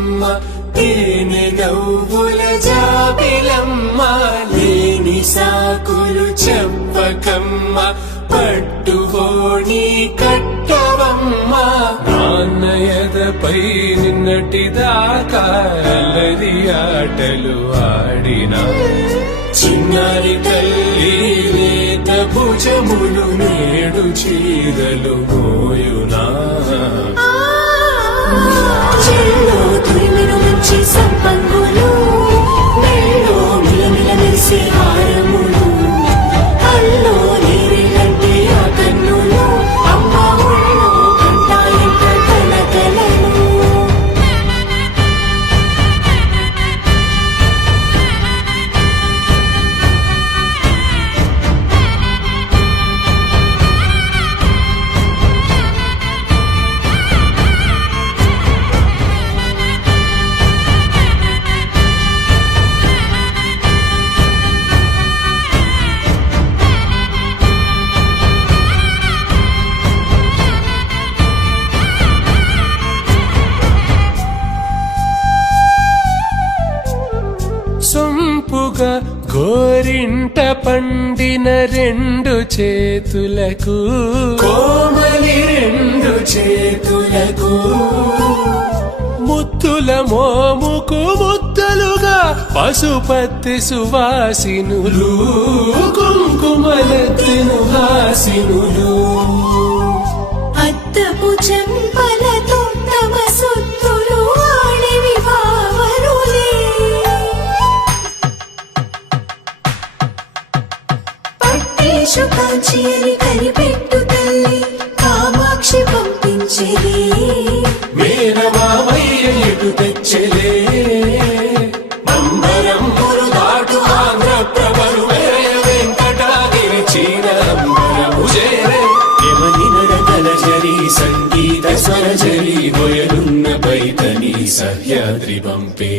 బతుకమ్మ తేనె గవ్వుల జాబిలమ్మ లేని సాకులు చెప్పకమ్మ పట్టుబోణి కట్టవమ్మ నాన్నయదపై నిన్నటిదాకా అల్లరి ఆటలు ఆడినా చిన్నారి తల్లి లేత భుజములు నేడు చీరలు మోయునా చెల్లో తురిమిన మంచి సంపంగులు మెల్లో మిలమిల మెరిసే హారములు అల్లో నీరిలంటే ఆ కన్నులు అమ్మ ఒళ్ళో కంటాయంట కలకలను సొంపుగా గోరింట పండిన రెండు చేతులకు కోమలి రెండు చేతులకు ముత్తుల మోముకు ముద్దలుగా పశుపతి సువాసినులు కుంకుమలెత్తిన హాసినులు అద్దపు చెంపలతో తమ సొత్తులు ఆడివి భావరులే పట్టేషు కాంచి అని కనిపెట్టు తల్లి కామాక్షి పంపించేది మేనమామయ్య ఎటు తెచ్చలే నంబరంబులు దాటు ఆంధ్ర ప్రభలు వెంకటాగిరి చీరంబరము చేరే యమని నడకల జరి సంగీత స్వర జరి బొయలున్న పైతని సహ్యాద్రి పంపే